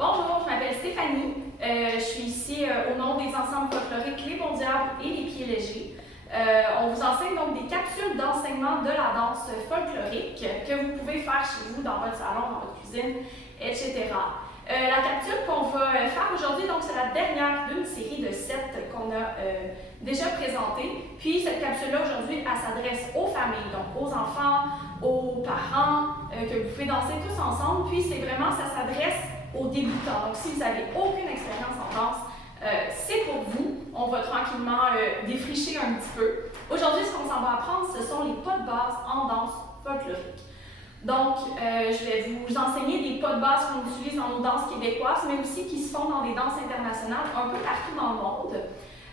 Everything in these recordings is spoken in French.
Bonjour, je m'appelle Stéphanie. Je suis ici au nom des ensembles folkloriques Les Bons Diables et Les Pieds Légers. On vous enseigne donc des capsules d'enseignement de la danse folklorique que vous pouvez faire chez vous, dans votre salon, dans votre cuisine, etc. La capsule qu'on va faire aujourd'hui, donc c'est la dernière d'une série de 7 qu'on a déjà présentées. Puis cette capsule-là aujourd'hui, elle s'adresse aux familles, donc aux enfants, aux parents, que vous pouvez danser tous ensemble. Puis c'est vraiment, ça s'adresse aux débutants. Donc si vous n'avez aucune expérience en danse, c'est pour vous. On va tranquillement défricher un petit peu. Aujourd'hui, ce qu'on s'en va apprendre, ce sont les pas de base en danse folklorique. Donc, je vais vous enseigner des pas de base qu'on utilise dans nos danses québécoises, mais aussi qui se font dans des danses internationales un peu partout dans le monde.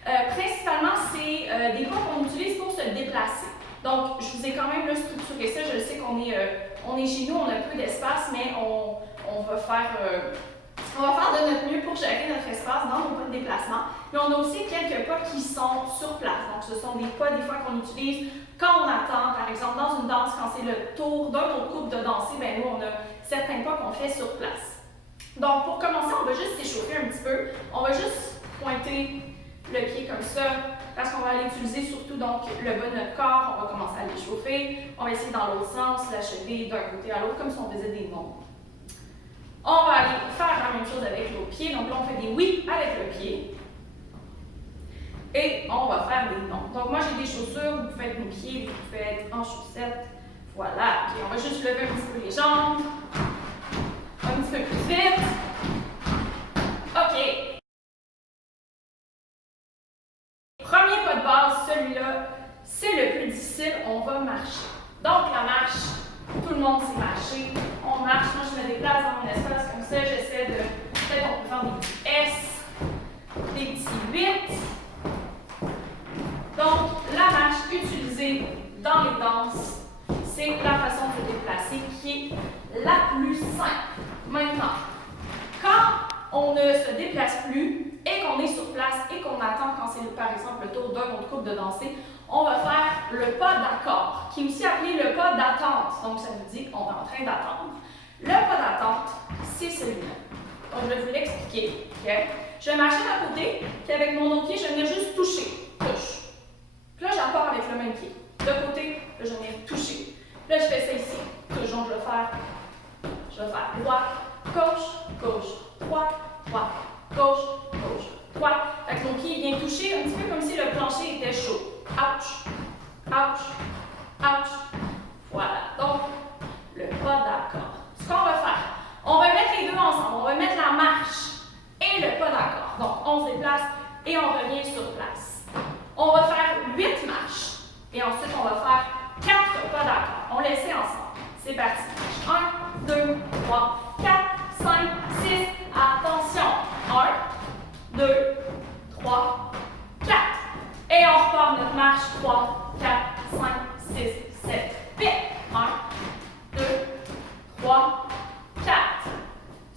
Principalement, c'est des pas qu'on utilise pour se déplacer. Donc, je vous ai quand même là, structuré ça. Je sais qu'on est chez nous, on a peu d'espace, mais on va faire de notre mieux pour gérer notre espace dans nos pas de déplacement. Mais on a aussi quelques pas qui sont sur place. Donc, ce sont des pas des fois qu'on utilise quand on attend, par exemple dans une danse, quand c'est le tour d'un autre couple de danser, bien nous, on a certains pas qu'on fait sur place. Donc, pour commencer, on va juste s'échauffer un petit peu. On va juste pointer le pied comme ça, parce qu'on va aller utiliser surtout donc le bas de notre corps. On va commencer à l'échauffer. On va essayer dans l'autre sens, l'achever d'un côté à l'autre, comme si on faisait des nombres. On va aller faire la même chose avec l'autre pied. Donc là, on fait des oui avec le pied. Et on va faire des non. Donc moi, j'ai des chaussures. Vous pouvez être nu-pieds, vous pouvez être en chaussettes. Voilà. Okay, on va juste lever un petit peu les jambes. Un petit peu plus vite. OK. Premier pas de base, celui-là, c'est le plus difficile. On va marcher. Donc la marche, tout le monde sait marcher. On marche. Moi, je me déplace dans mon espace comme ça. J'essaie de... Peut-être on peut faire des petits S, des petits 8. Donc, la marche utilisée dans les danses, c'est la façon de se déplacer qui est la plus simple. Maintenant, quand on ne se déplace plus et qu'on est sur place et qu'on attend quand c'est par exemple le tour d'un autre couple de danser, on va faire le pas d'accord, qui est aussi appelé le pas d'attente. Donc, ça nous dit qu'on est en train d'attendre. Le pas d'attente, c'est celui-là. Donc, je vais vous l'expliquer. Okay? Je vais marcher d'un côté, puis avec mon autre pied, je vais venir juste toucher. Touche. Puis là, j'apporte avec le même pied. De côté, là, je viens toucher. Là, je fais ça ici. Toujours, je vais faire droite, gauche, gauche, droite, droite, gauche, gauche, droite. Fait que mon pied vient toucher un petit peu comme si le plancher était chaud. Ouch, ouch, ouch. Voilà. Donc, le pas d'accord. Ce qu'on va faire, on va mettre les deux ensemble. On va mettre la marche et le pas d'accord. Donc, on se déplace et on revient sur place. On va faire 8 marches. Et ensuite, on va faire 4 pas d'accord. On laisse ensemble. C'est parti. 1, 2, 3, 4, 5, 6. Attention. 1, 2, 3, 4. Et on repart notre marche. 3, 4, 5, 6, 7, 8. 1, 2, 3, 4.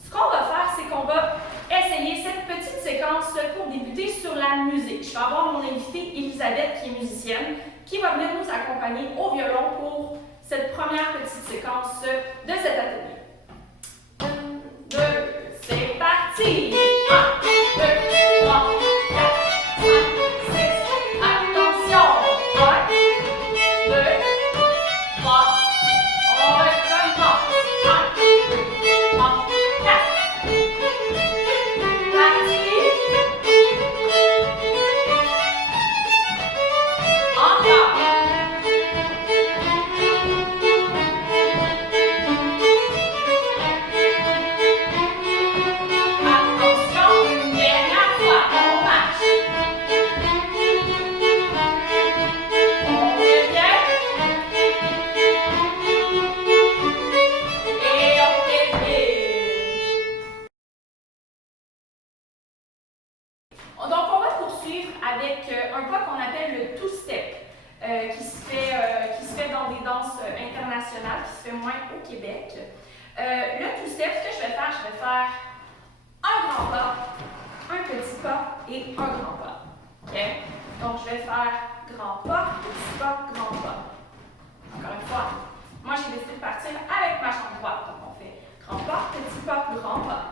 Ce qu'on va faire, c'est qu'on va essayer cette petite séquence pour débuter sur la musique. Je vais avoir mon invitée Elisabeth, qui est musicienne, qui va venir nous accompagner au violon pour cette première petite séquence de cet atelier. 1, 2, c'est parti! 1, 2, 3, 4, 5, 6, attention! 1, 2, 3, on recommence. 1, 2, 3, 4. Donc, on va poursuivre avec un pas qu'on appelle le two-step, qui se fait dans des danses internationales, qui se fait moins au Québec. Le two-step, ce que je vais faire un grand pas, un petit pas et un grand pas. Okay? Donc, je vais faire grand pas, petit pas, grand pas. Encore une fois, moi j'ai décidé de partir avec ma jambe droite. Donc, on fait grand pas, petit pas, grand pas.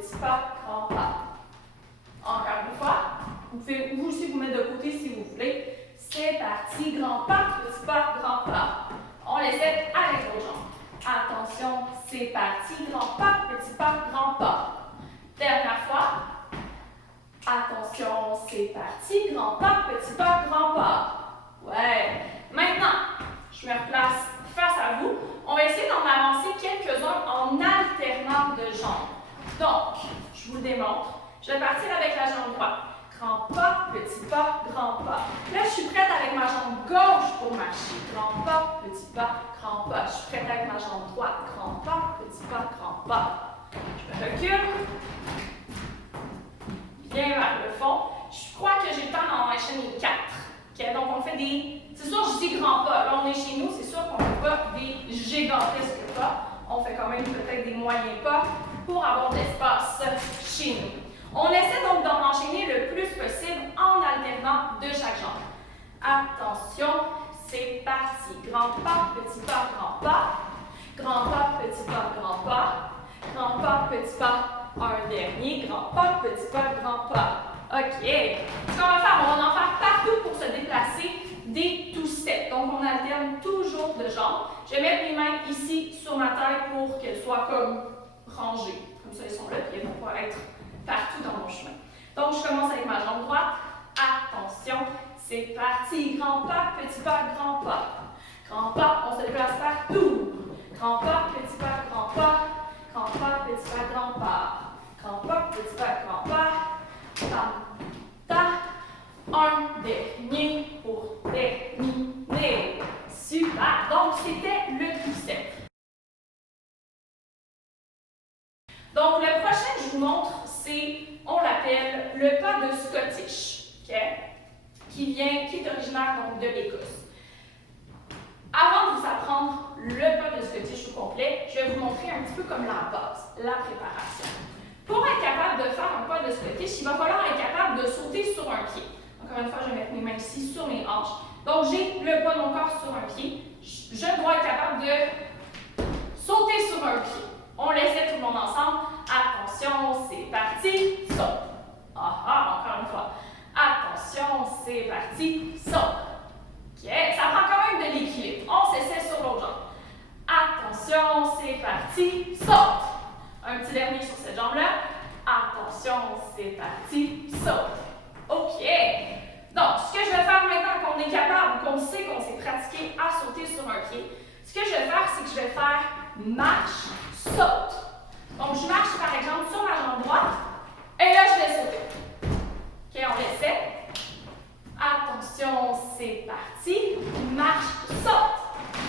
petit pas, grand pas. Encore une fois, vous pouvez vous aussi vous mettre de côté si vous voulez. C'est parti, grand pas, petit pas, grand pas. On essaie avec vos jambes. Attention, c'est parti, grand pas, petit pas, grand pas. Dernière fois. Attention, c'est parti, grand pas, petit pas, grand pas. Ouais. Maintenant, je me replace face à vous. On va essayer d'en avancer quelques-uns en alternant de jambes. Donc, je vous le démontre. Je vais partir avec la jambe droite. Grand pas, petit pas, grand pas. Là, je suis prête avec ma jambe gauche pour marcher. Grand pas, petit pas, grand pas. Je suis prête avec ma jambe droite. Grand pas, petit pas, grand pas. Je me recule. Bien vers le fond. Je crois que j'ai le temps d'en enchaîner 4. Okay? Donc, on fait des... C'est sûr, je dis grand pas. Là, on est chez nous, c'est sûr qu'on ne fait pas des gigantesques pas. On fait quand même peut-être des moyens pas pour avoir de l'espace chez nous. On essaie donc d'en enchaîner le plus possible en alternant de chaque jambe. Attention, c'est parti. Grand pas, petit pas, grand pas. Grand pas, petit pas, grand pas. Grand pas, petit pas, un dernier. Grand pas, petit pas, grand pas. OK. Ce qu'on va faire, on va en faire partout pour se déplacer des two-steps. Donc, on alterne toujours de jambes. Je vais mettre mes mains ici sur ma tête pour qu'elles soient comme rangées. Comme ça, elles sont là, puis elles ne vont pas être partout dans mon chemin. Donc, je commence avec ma jambe droite. Attention, c'est parti. Grand pas, petit pas, grand pas. Grand pas, on se déplace partout. Grand pas, petit pas, grand pas. Grand pas, petit pas, grand pas. Grand pas, petit pas, grand pas. Un dernier pour terminer. Super. Donc, c'était le two-step. Donc, le prochain que je vous montre, on l'appelle le pas de Scottish, okay? qui est originaire donc, de l'Écosse. Avant de vous apprendre le pas de Scottish au complet, je vais vous montrer un petit peu comme la base, la préparation. Pour être capable de faire un pas de Scottish, il va falloir être capable de sauter sur un pied. Encore une fois, je vais mettre mes mains ici sur mes hanches. Donc, j'ai le poids de mon corps sur un pied. Je dois être capable de sauter sur un pied. On l'essaie tout le monde ensemble. Attention, c'est parti, saute. Encore une fois. Attention, c'est parti, saute. OK, ça prend quand même de l'équilibre. On s'essaie sur l'autre jambe. Attention, c'est parti, saute. Un petit dernier sur cette jambe-là. Attention, c'est parti, saute. OK. Donc, ce que je vais faire maintenant qu'on est capable, qu'on sait qu'on s'est pratiqué à sauter sur un pied, ce que je vais faire, c'est que je vais faire marche, saute. Donc, je marche par exemple sur ma jambe droite et là, je vais sauter. OK, on l'essaie. Attention, c'est parti. Marche, saute.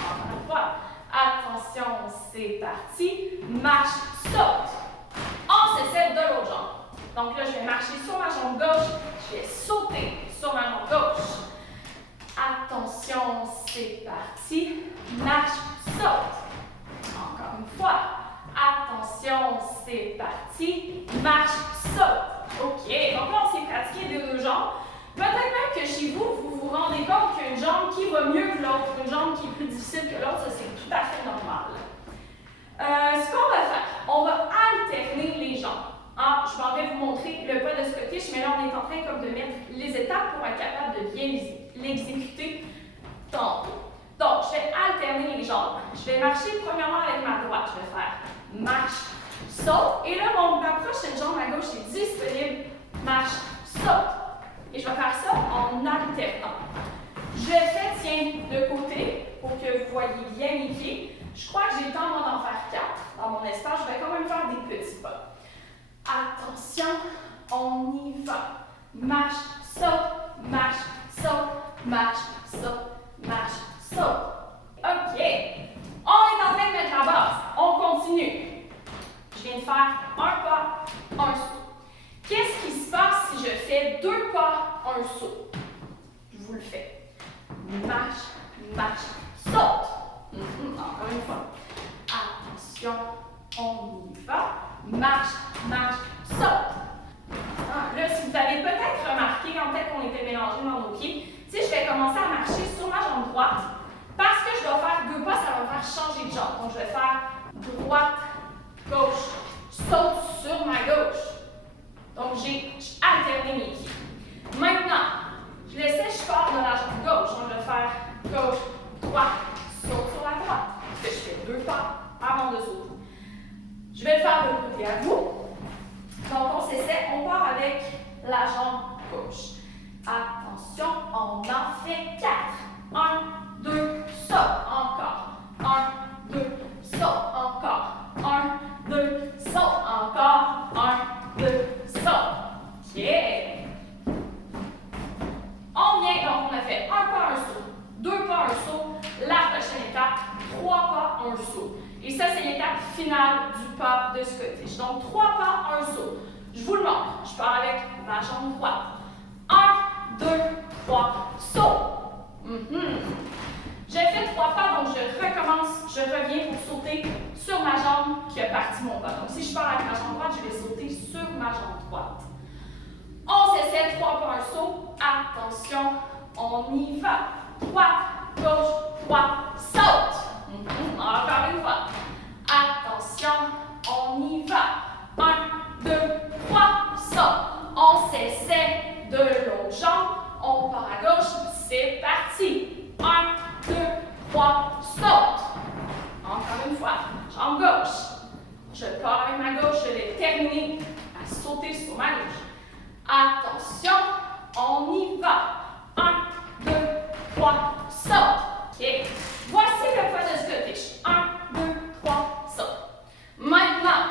Encore une fois. Attention, c'est parti. Marche, saute. On s'essaie de l'autre jambe. Donc là, je vais marcher sur ma jambe gauche. Je vais sauter sur ma jambe gauche. Attention, c'est parti. Marche, saute. Encore une fois. Attention, c'est parti. Marche, saute. OK. Donc là, on s'est pratiqué des deux jambes. Peut-être même que chez vous, vous vous rendez compte qu'il y a une jambe qui va mieux que l'autre, une jambe qui est plus difficile que l'autre. Ça, c'est tout à fait normal. Ce qu'on va faire, on va alterner les jambes. Je m'en vais vous montrer le pas de Scottish, mais là, on est en train comme de mettre les étapes pour être capable de bien l'exécuter tantôt. Donc, je vais alterner les jambes. Je vais marcher premièrement avec ma droite. Je vais faire marche, saute. Et là, ma prochaine jambe à gauche est disponible. Marche, saute. Et je vais faire ça en alternant. Je fais, tiens, de côté pour que vous voyez bien mes pieds. Je crois que j'ai le temps d'en faire 4 dans mon espace. Je vais quand même faire des petits pas. Attention, on y va. Marche, saute, marche, saute, marche, saute, marche, saute. OK. On est en train de mettre la base. On continue. Je viens de faire un pas, un saut. Qu'est-ce qui se passe si je fais 2 pas, un saut? Je vous le fais. Marche, marche, saute. Encore une fois. Attention, on y va. Marche, marche, saute. Là, si vous avez peut-être remarqué, quand peut-être qu'on était mélangés dans nos pieds, si je vais commencer à marcher sur ma jambe droite, parce que je dois faire 2 pas, ça va me faire changer de jambe. Donc, je vais faire droite, gauche, saute sur ma gauche. tourner mes pieds. Maintenant, je l'essaie, je pars de la jambe gauche. Donc, je vais faire gauche, droite, saute sur la droite. Je fais 2 pas avant de sauter. Je vais le faire de l'autre côté à vous. Donc, on s'essaie, on part avec la jambe gauche. Attention, on en fait 4. 1, 2, saute, encore. 1, 2, saute, encore. 1, 2, saute, encore. 1, 2, saute. OK. On vient, donc on a fait 1 pas, 1 saut. 2 pas, 1 saut. La prochaine étape, 3 pas, 1 saut. Et ça, c'est l'étape finale du pas de Scottish. Donc, 3 pas, 1 saut. Je vous le montre. Je pars avec ma jambe droite. 1, 2, 3, saut. J'ai fait 3 pas, donc je recommence. Je reviens pour sauter sur ma jambe qui a parti mon pas. Donc, si je pars avec ma jambe droite, je vais sauter sur ma jambe droite. On s'essaie 3 pas, 1 saut. Attention, on y va. Droite, gauche, droite, saute. Encore une fois. Attention, on y va. 1, 2, 3, saute. On s'essaie de l'autre jambe. On part à gauche. C'est parti. 1, 2, 3, saute. Encore une fois. Jambe gauche. Je pars avec ma gauche. Je vais terminer à sauter sur ma gauche. Attention, on y va. 1, 2, 3, saute. OK. Voici le pas de Scottish. 1, 2, 3, saute. Maintenant,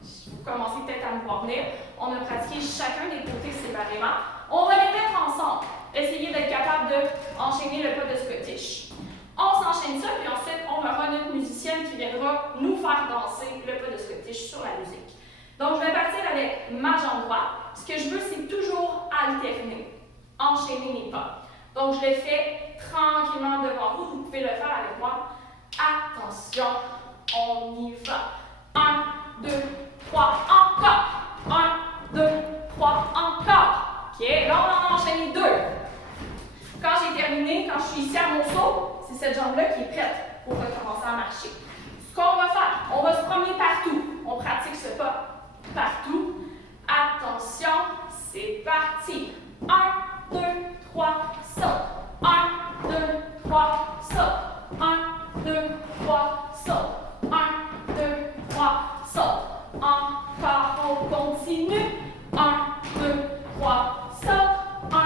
vous commencez peut-être à me voir venir. On a pratiqué chacun des côtés séparément. On va les mettre ensemble. Essayez d'être capable d'enchaîner le pas de Scottish. On s'enchaîne ça, puis ensuite, on aura notre musicienne qui viendra nous faire danser le pas de Scottish sur la musique. Donc, je vais partir avec ma jambe droite. Ce que je veux, c'est toujours alterner, enchaîner mes pas. Donc, je le fais tranquillement devant vous. Vous pouvez le faire avec moi. Attention, on y va. 1, 2, 3, encore. 1, 2, 3, encore. OK, là, on en enchaîne 2. Quand j'ai terminé, quand je suis ici à mon saut, c'est cette jambe-là qui est prête pour recommencer à marcher. Ce qu'on va faire, on va se promener partout. On pratique ce pas partout. Attention, c'est parti. 1, 2, 3, saute. 1, 2, 3, saute. 1, 2, 3, saute. 1, 2, 3, saute. Encore, on continue. 1, 2, 3, saute. 1,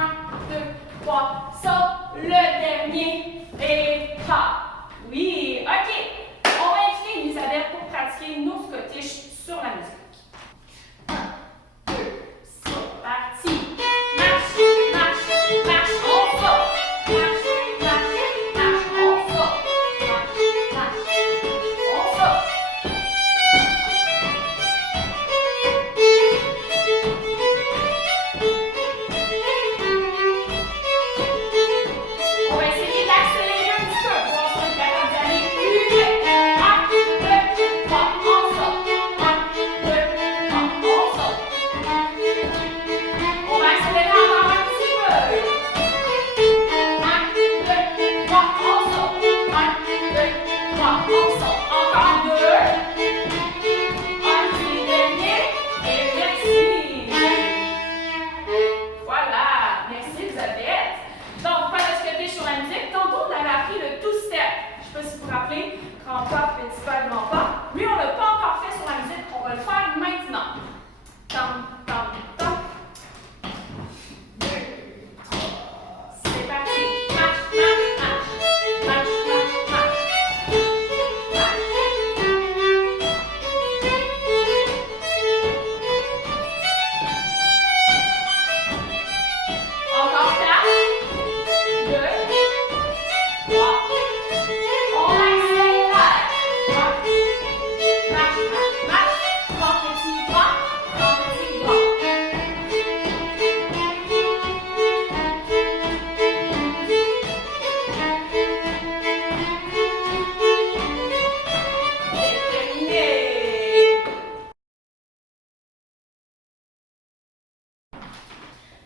2, 3, saute. Le dernier et pas. Oui, OK. On va inviter Elisabeth pour pratiquer nos Scottish sur la musique.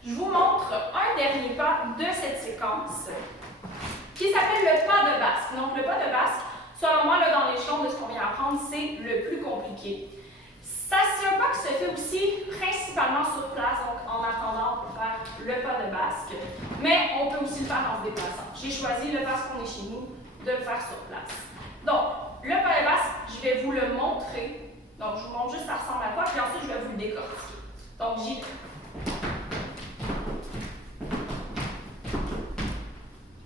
Je vous montre un dernier pas de cette séquence qui s'appelle le pas de basque. Donc, le pas de basque, selon moi, là, dans l'échelon de ce qu'on vient apprendre, c'est le plus compliqué. Ça, c'est un pas qui se fait aussi principalement sur place, donc en attendant le pas de basque, mais on peut aussi le faire en se déplaçant. J'ai choisi, parce qu'on est chez nous, de le faire sur place. Donc, le pas de basque, je vais vous le montrer. Donc, je vous montre juste ça ressemble à quoi, puis ensuite, je vais vous le décortiquer. Donc, j'y vais.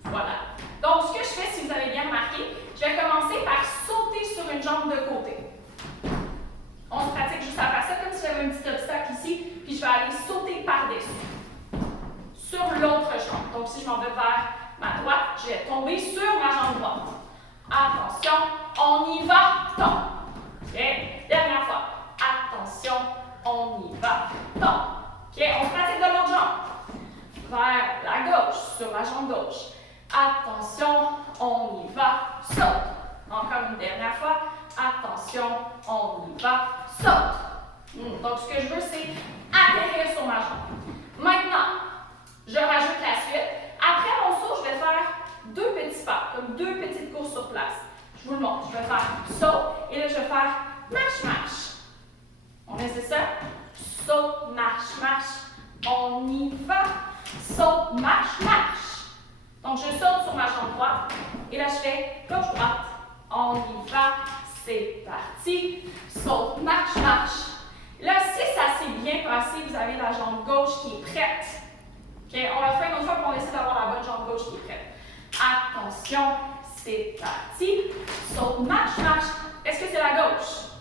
Voilà. Donc, ce que je fais, si vous avez bien remarqué, je vais commencer par sauter sur une jambe de côté. On se pratique juste à faire ça comme si j'avais un petit obstacle ici, puis je vais aller sauter par-dessus. Sur l'autre jambe. Donc, si je m'en vais vers ma droite, je vais tomber sur ma jambe droite. Attention, on y va, tombe. OK, dernière fois. Attention, on y va, tombe. OK, on se pratique de l'autre jambe. Vers la gauche, sur la jambe gauche. Attention, on y va, saute. Encore une dernière fois. Attention, on y va, saute. Donc, ce que je veux, c'est atterrir sur ma jambe. Maintenant, je rajoute la suite. Après mon saut, je vais faire 2 petits pas, comme 2 petites courses sur place. Je vous le montre. Je vais faire saut et là, je vais faire marche-marche. On essaie ça? Saut, marche-marche. On y va. Saut, marche-marche. Donc, je saute sur ma jambe droite et là, je fais gauche-droite. On y va. C'est parti. Saut, marche-marche. Là, si ça s'est bien passé, vous avez la jambe gauche qui est prête. OK, on l'a fait une autre fois pour essayer d'avoir la bonne jambe gauche qui est prête. Attention, c'est parti. Saute, marche, marche. Est-ce que c'est la gauche?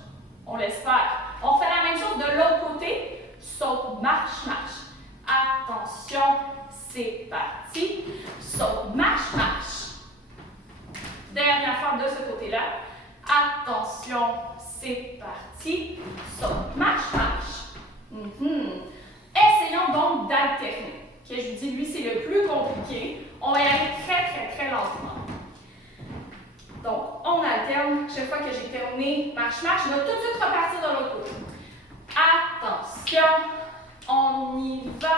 On l'espère. On fait la même chose de l'autre côté. Saute, marche, marche. Attention, c'est parti. Saute, marche, marche. Dernière fois de ce côté-là. Attention, c'est parti. Saute, marche, marche. Essayons donc d'alterner. Okay, je vous dis, lui, c'est le plus compliqué. On va y aller très lentement. Donc, on alterne. Chaque fois que j'ai terminé marche-marche, je vais tout de suite repartir de l'autre côté. Attention, on y va.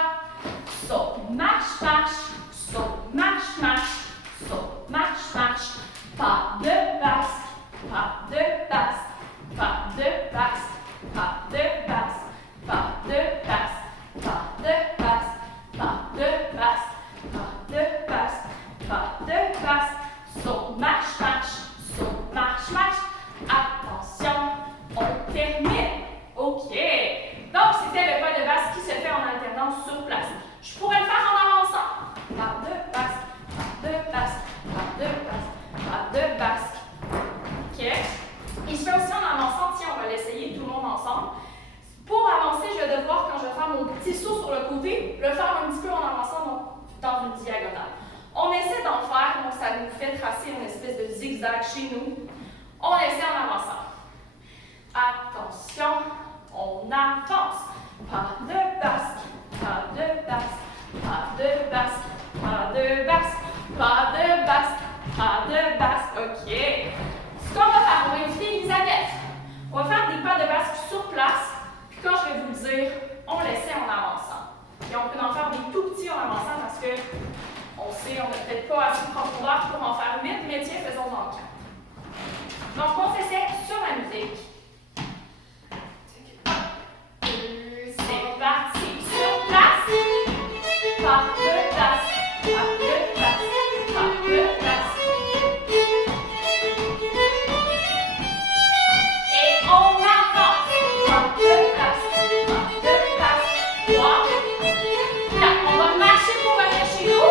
Saute, marche-marche. Saute, marche-marche. Saute, marche-marche. Pas de basque. Pas de basque. Pas de basque. Pas de basque. Pas de basque. Pas de basque. Pas de basque, pas de basque, pas de basque. Saute, marche, marche, saute, marche, marche. Attention, on termine. OK. Donc, c'était le pas de basque qui se fait en alternance sur place. Je pourrais le faire en avançant. Pas de basque, pas de basque, pas de basque, pas de basque. OK. Il se fait aussi en avançant. Tiens, on va l'essayer tout le monde ensemble. Pour avancer, je vais devoir, quand je vais faire mon petit saut sur le côté, le faire un petit peu en avançant dans une diagonale. On essaie d'en faire, donc ça nous fait tracer une espèce de zigzag chez nous. On essaie en avançant. Attention, on avance. Pas de basque, pas de basque, pas de basque, pas de basque, pas de basque, pas de basque. OK. Ce qu'on va faire, on va inviter Elisabeth. On va faire des pas de basque sur place. Quand je vais vous le dire, on l'essaie en avançant. Et on peut en faire des tout petits en avançant parce que on sait, on n'a peut-être pas assez de profondeur pour en faire 8, mais tiens, faisons-en 4. Donc, on s'essaie sur la musique. C'est parti. Sur place. Pas de place. Pas de place. Pas de place. Et on avance. Pas de place. On va marcher pour venir chez nous.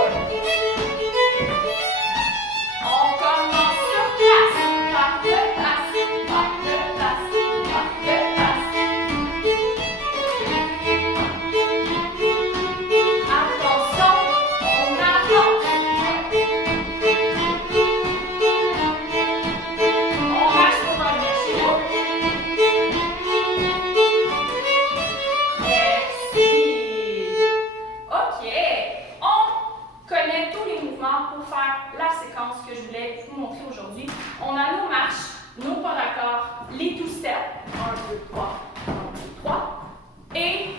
On commence sur place. Pas de place, pas de place, pas de place. Attention, on avance. On marche pour venir chez nous. Pour faire la séquence que je voulais vous montrer aujourd'hui. On a nos marches, nos pas d'accord, les two-steps, 1, 2, 3, 1, 2, 3, et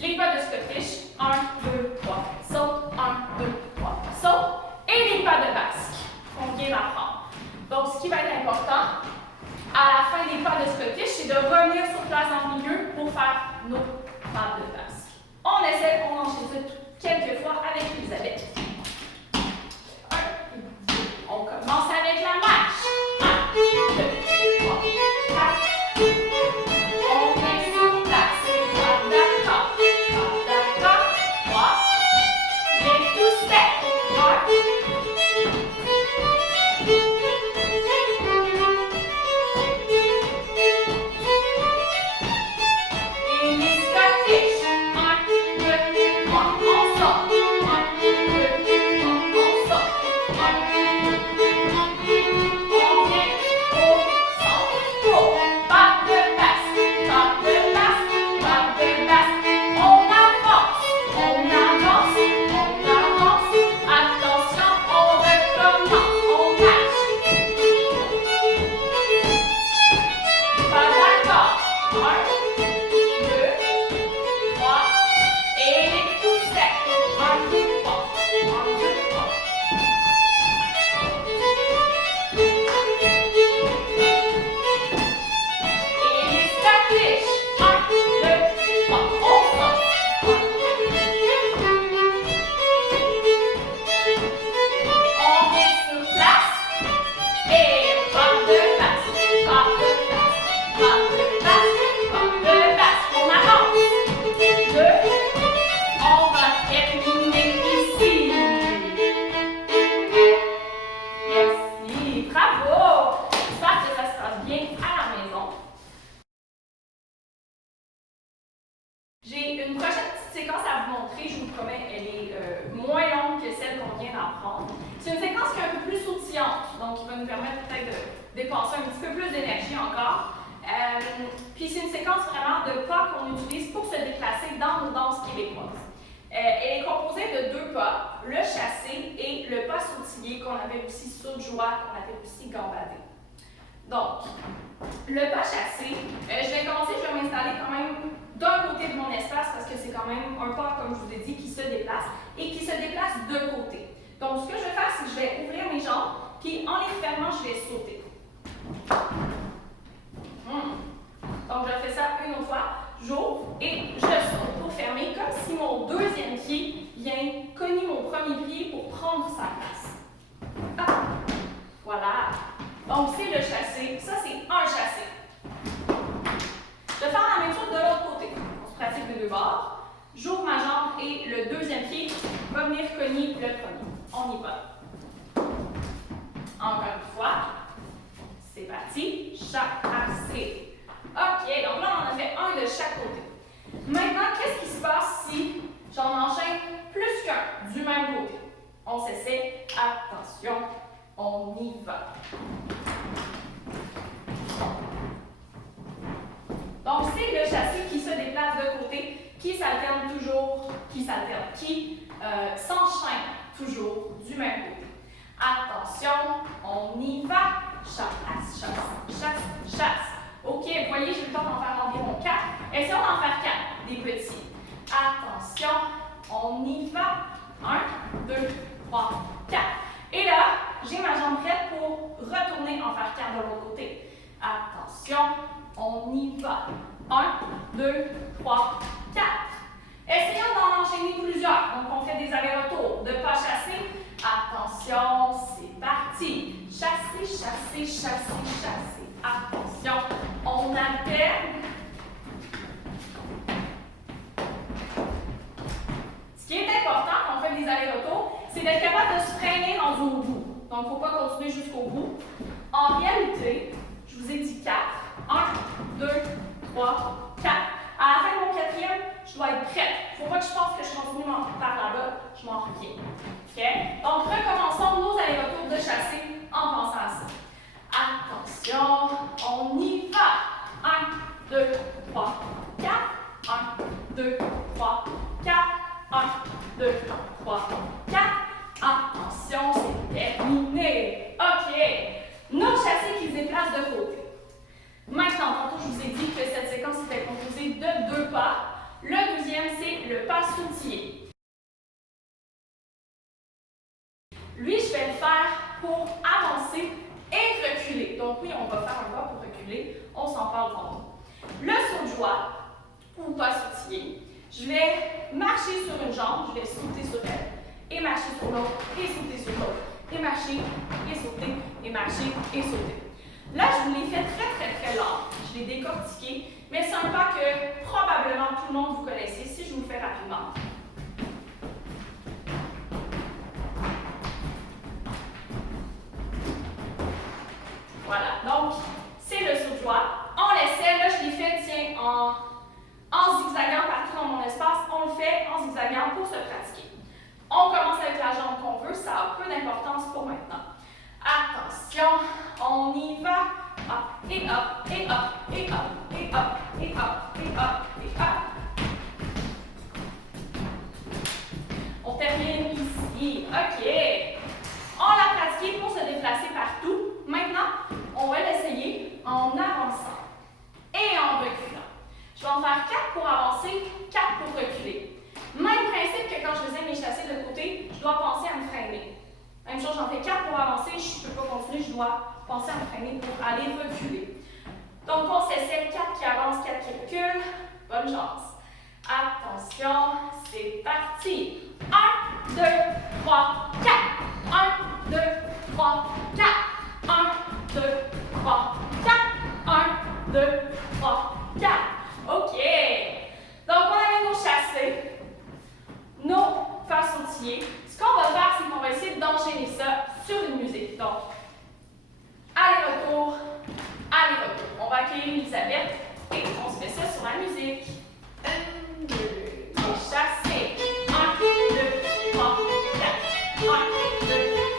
les pas de Scottish, 1, 2, 3, saute, 1, 2, 3, saute, et les pas de basque qu'on vient d'apprendre. Donc, ce qui va être important, à la fin des pas de Scottish, c'est de revenir sur place dans le milieu pour faire nos pas de basque. On essaie essaie, on enchaîne ça quelques fois avec Elisabeth. On commence avec la marche. 1, 2, 3, 4. On vient sur place. Pas d'accord. Pas d'accord. 3. Les two step. 1. Et les Scottish. 1, 2, 3. On sort. 1, 2, 3. On sort. 1, 2, 3. On vient au centre. Pour. Pas de passe. Pas de passe. Pas de passe. On avance. On avance. On avance. Attention, on recommence. On marche. Pas d'accord. 1, 2, 3. Et les two step. 1, 2, 3. 1, 2, 3. Et les Scottish. 1, 2, 3. On sort. 1. On vient sur place. Et pas de passe. Pas de passe. Pas de passe. Pas de passe. On avance. 2. On va terminer ici. Merci. Bravo. J'espère que ça se passe bien à la maison. J'ai une prochaine petite séquence à vous montrer, je vous promets, elle est moins longue que celle qu'on vient d'apprendre. C'est une séquence qui est un peu plus sautillante, donc qui va nous permettre peut-être de dépenser un petit peu plus d'énergie encore. Puis c'est une séquence vraiment de pas qu'on utilise pour se déplacer dans nos danses québécoises. Elle est composée de 2 pas, le chassé et le pas sautillé qu'on appelle aussi saut de joie, qu'on appelle aussi gambadé. Donc, le pas chassé, je vais commencer, je vais m'installer quand même d'un côté de mon espace parce que c'est quand même un pas, comme je vous ai dit, qui se déplace et qui se déplace de côté. Donc, ce que je vais faire, c'est que je vais ouvrir mes jambes, puis en les fermant, je vais sauter. Donc, je fais ça une autre fois. J'ouvre et je saute pour fermer, comme si mon deuxième pied vient cogner mon premier pied pour prendre sa place. Ah. Voilà. Donc, c'est le chassé. Ça, c'est un chassé. Je vais faire la même chose de l'autre côté. On se pratique de 2 bords. J'ouvre ma jambe et le deuxième pied va venir cogner le premier. On y va. Encore une fois. C'est parti. Chassé. OK, donc là, on en a fait un de chaque côté. Maintenant, qu'est-ce qui se passe si j'en enchaîne plus qu'un du même côté? On s'essaie. Attention, on y va. Donc, c'est le chassé qui se déplace de côté, qui s'alterne toujours, qui s'enchaîne toujours du même côté. Attention, on y va. Chasse, chasse, chasse, chasse. OK, vous voyez, j'ai le temps d'en faire environ 4. Essayons d'en faire 4, des petits. Attention, on y va. 1, 2, 3, 4. Et là, j'ai ma jambe prête pour retourner en faire 4 de l'autre côté. Attention, on y va. 1, 2, 3, 4. Essayons d'en enchaîner plusieurs. Donc, on fait des allers-retours de pas chasser. Attention, c'est parti. Chasser, chasser, chasser, chasser. Attention, on alterne. Ce qui est important quand on fait des allers-retours, c'est d'être capable de se freiner rendu au bout. Donc, il ne faut pas continuer jusqu'au bout. En réalité, je vous ai dit 4. 1, 2, 3, 4. À la fin de mon 4e, je dois être prête. Il ne faut pas que je pense que je continue par là-bas. Je m'en reviens. OK? Donc, recommençons nos allers-retours de chasser en pensant à ça. Attention, on y va. 1, 2, 3, 4. 1, 2, 3, 4. 1, 2, 3, 4. Attention, c'est terminé. OK. Nos chassés qui se déplacent de côté. Maintenant, tantôt, je vous ai dit que cette séquence était composée de 2 pas. Le deuxième, c'est le pas sautillé. Lui, je vais le faire pour avancer et reculer. Donc oui, on va faire un pas pour reculer. On s'en parle tantôt. Le saut de joie, ou pas sautillé, je Je vais marcher sur une jambe, je vais sauter sur elle, et marcher sur l'autre, et sauter sur l'autre, et marcher, et sauter, et marcher, et sauter. Là, je vous l'ai fait très lent, je l'ai décortiqué, mais c'est un pas que probablement tout le monde vous connaissez si je vous le fais rapidement. Voilà, donc c'est le saut de joie. On l'essaie, là je l'ai fait, tiens, en zigzagant partout dans mon espace, on le fait en zigzagant pour se pratiquer. On commence avec la jambe qu'on veut, ça a peu d'importance pour maintenant. Attention, on y va. Up et up et up et up et up et up et up et up. On termine ici. OK. On l'a pratiqué pour se déplacer partout. Maintenant, on va l'essayer en avançant et en reculant. Je vais en faire 4 pour avancer, 4 pour reculer. Même principe que quand je faisais mes chassés de côté, je dois penser à me freiner. Même chose, j'en fais 4 pour avancer, je ne peux pas continuer, je dois penser à me freiner pour aller reculer. Donc, on s'essaie 4 qui avancent, 4 qui reculent. Bonne chance. Attention, c'est parti. 1, 2, 3, 4. 1, 2, 3, 4. 1, 2, 3, 4. 1, 2, 3, 4. OK. Donc, on avait nos chassés, nos pas sautillés. Ce qu'on va faire, c'est qu'on va essayer d'enchaîner ça sur une musique. Donc, aller-retour, aller-retour. On va accueillir Elisabeth et on se fait ça sur la musique. 1, 2, les chassés. 1, 2, 3, 4. 1, 2,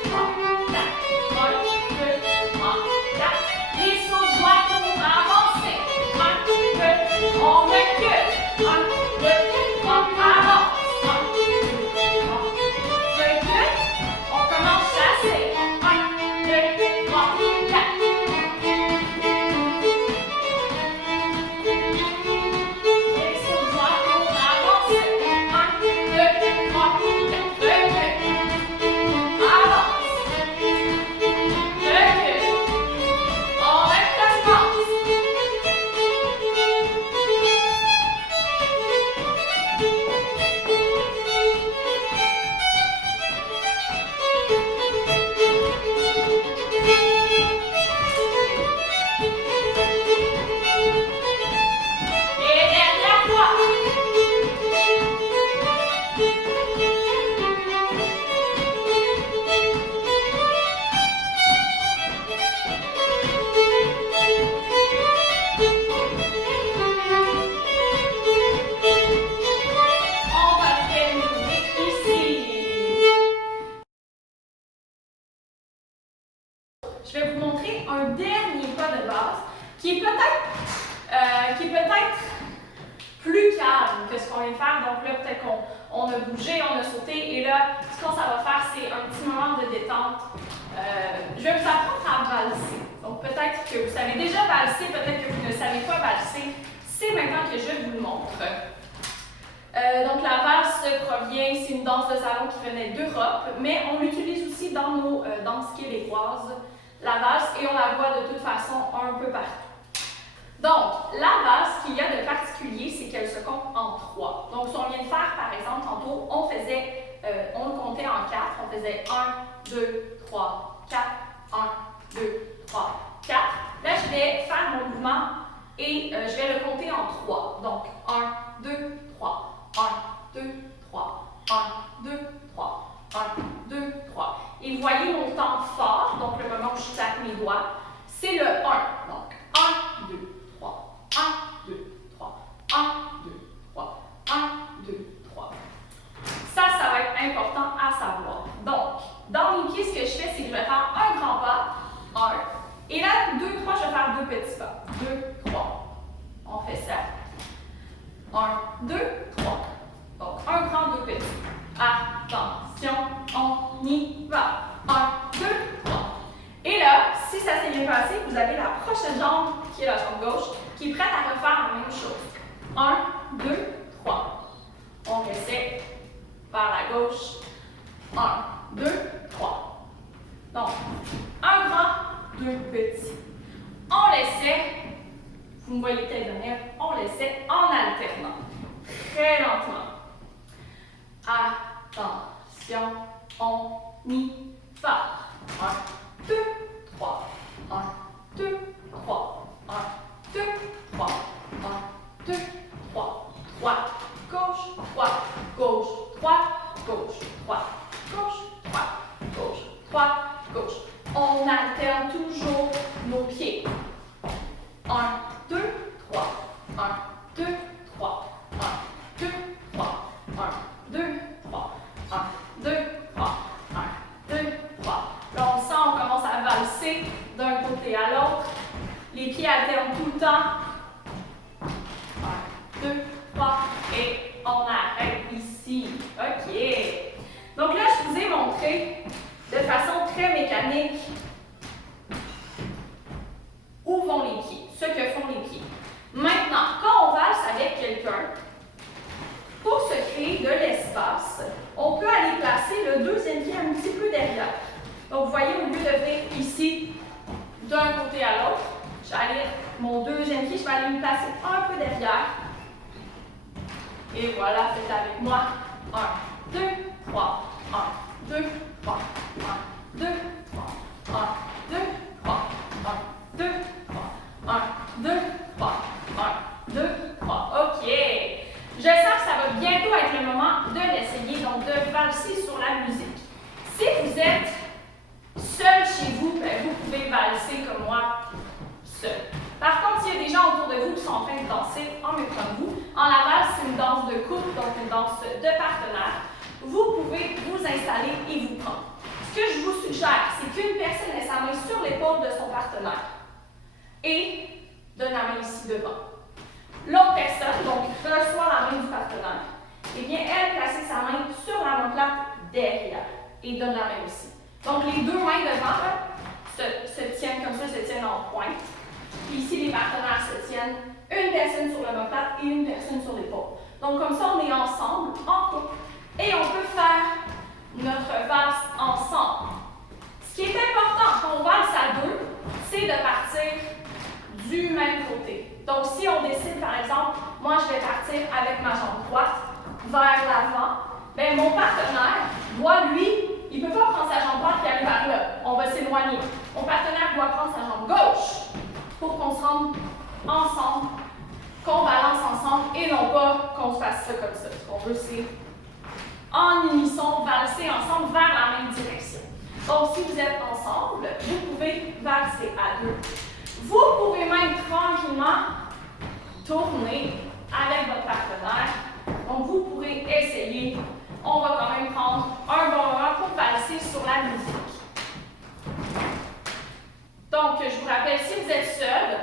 3, 4. 1, 2, 3, 4. Les sauts de joie pour avancer. 1, 2, on recule. 1, 2, 3, avance. 1, 2, 3, recule. On commence chasser. 1, 2, 3, 4. Les sauts de joie pour avancer. 1, 2, 3, 4. Recule. Avance. Recule. On reste l'espace. Et dernière fois. On va terminer ici. Je vais vous montrer un dernier pas de base qui est peut-être plus calme que ce qu'on vient de faire. Donc là, peut-être qu'on a bougé, on a sauté. Et là, ce qu'on ça va faire, c'est un petit moment de détente. Je vais vous apprendre à valser. Donc peut-être que vous savez déjà valser, peut-être que vous ne savez pas valser. C'est maintenant que je vous le montre. Donc la valse provient, c'est une danse de salon qui venait d'Europe, mais on l'utilise aussi dans nos danses québécoises, la valse, et on la voit de toute façon un peu partout. Donc, la valse, ce qu'il y a de particulier, c'est qu'elle se compte en 3. Donc, si on vient de faire, par exemple, tantôt, on le comptait en 4, on faisait 1, 2, 3, 4, 1, 2, 3, 4. Là, je vais faire mon mouvement et je vais le compter en 3. Donc, 1, 2, 3. 1, 2, 3, 1, 2, 3, 1, 2, 3. Et vous voyez mon temps fort, donc le moment où je tape mes doigts, c'est le 1. Donc, 1, 2, 3, 1, 2, 3, 1, 2, 3, 1, 2, 3. Ça va être important à savoir. Donc, dans mes pieds, ce que je fais, c'est que je vais faire un grand pas, 1, et là, 2, 3, je vais faire 2 petits pas. 2, 3. On fait ça. 1, 2, 3. Donc, un grand, 2 petits. Attention, on y va. 1, 2, 3. Et là, si ça s'est bien passé, vous avez la prochaine jambe, qui est la jambe gauche, qui est prête à refaire la même chose. 1, 2, 3. On reset vers la gauche. 1, 2, 3. Donc, un grand, 2 petits. On l'essaie. Vous me voyez peut-être venir, on l'essaie en alternant. Très lentement. gauche, droite, gauche, droite, gauche, droite, gauche, droite, gauche, droite, gauche. On alterne toujours nos pieds. 1, 2, 3. 1, 2, 3. 1, 2, 3. 1, 2, 3. 1, 2, 3. 1, 2, 3. Là, on sent, on commence à valser d'un côté à l'autre. Les pieds alternent tout le temps. 1, 2, 3. Et on arrête ici. OK. Donc là, je vous ai montré de façon très mécanique où vont les pieds, ce que font les pieds. Maintenant, quand on valse avec quelqu'un, pour se créer de l'espace, on peut aller placer le deuxième pied un petit peu derrière. Donc, vous voyez, au lieu de venir ici d'un côté à l'autre, je vais aller, mon deuxième pied, je vais aller me placer un peu derrière. Et voilà, faites avec moi. 1, 2, 3. 1, 2, 3. 1, 2, 3. 1, 2, 3. 1, 2, 3. 1, 2, 3. 1, 2, 3. OK. Je sens que ça va bientôt être le moment de l'essayer, donc de valser sur la musique. Si vous êtes seul chez vous, ben vous pouvez valser comme moi, seul. Par contre, s'il y a des gens autour de vous qui sont en train de danser en même temps que vous, en la valse, c'est une danse de couple, donc une danse de partenaire. Vous pouvez vous installer et vous prendre. Ce que je vous suggère, c'est qu'une personne ait sa main sur l'épaule de son partenaire et donne la main ici devant. L'autre personne, donc, reçoit la main du partenaire. Eh bien, elle place sa main sur la omoplate derrière et donne la main aussi. Donc, les deux mains devant se tiennent comme ça, se tiennent en pointe. Puis ici, les partenaires se tiennent, une personne sur l'omoplate et une personne sur l'épaule. Donc, comme ça, on est ensemble, en couple, et on peut faire notre valse ensemble. Ce qui est important quand on valse à deux, c'est de partir du même côté. Donc, si on décide, par exemple, moi, je vais partir avec ma jambe droite vers l'avant, bien, mon partenaire doit, lui, il ne peut pas prendre sa jambe droite et aller vers là. On va s'éloigner. Mon partenaire doit prendre sa jambe gauche pour qu'on se rende ensemble, qu'on balance ensemble et non pas qu'on se fasse ça comme ça. Ce qu'on veut, c'est en unisson, valser ensemble vers la même direction. Donc, si vous êtes ensemble, vous pouvez valser à deux. Vous pouvez même tranquillement tourner avec votre partenaire. Donc, vous pourrez essayer. On va quand même prendre un bon moment pour valser sur la musique. Donc, je vous rappelle, si vous êtes seul,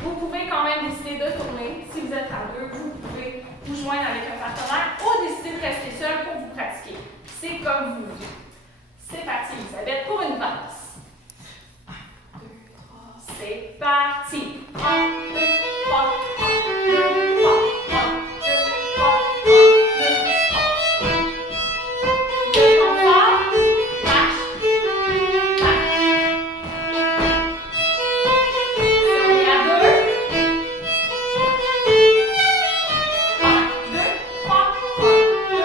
vous pouvez quand même décider de tourner. Si vous êtes à deux, vous pouvez vous joindre avec un partenaire ou décider de rester seul pour vous pratiquer. C'est comme vous voulez. C'est parti, Elisabeth, pour une valse. 1, 2, 3, c'est parti. 1, 2, 3, 1, 2, 3, 1, 2, 3, 1, 2, 3. Deux confort, marche, marche. Si on est à deux. 1, 2, 3, 1, 2,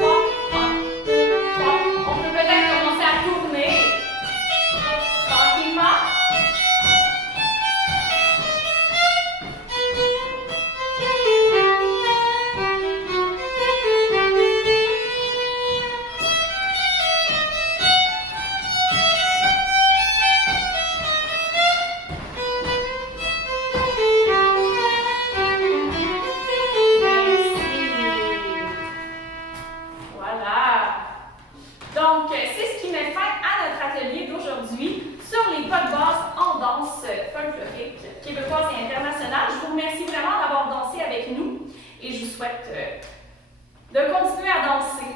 3, 1, 2, 3. On peut peut-être commencer à tourner tranquillement. Voilà. Donc, c'est ce qui met fin à notre atelier d'aujourd'hui sur les pas de base en danse folklorique québécoise et internationale. Je vous remercie vraiment d'avoir dansé avec nous et je vous souhaite de continuer à danser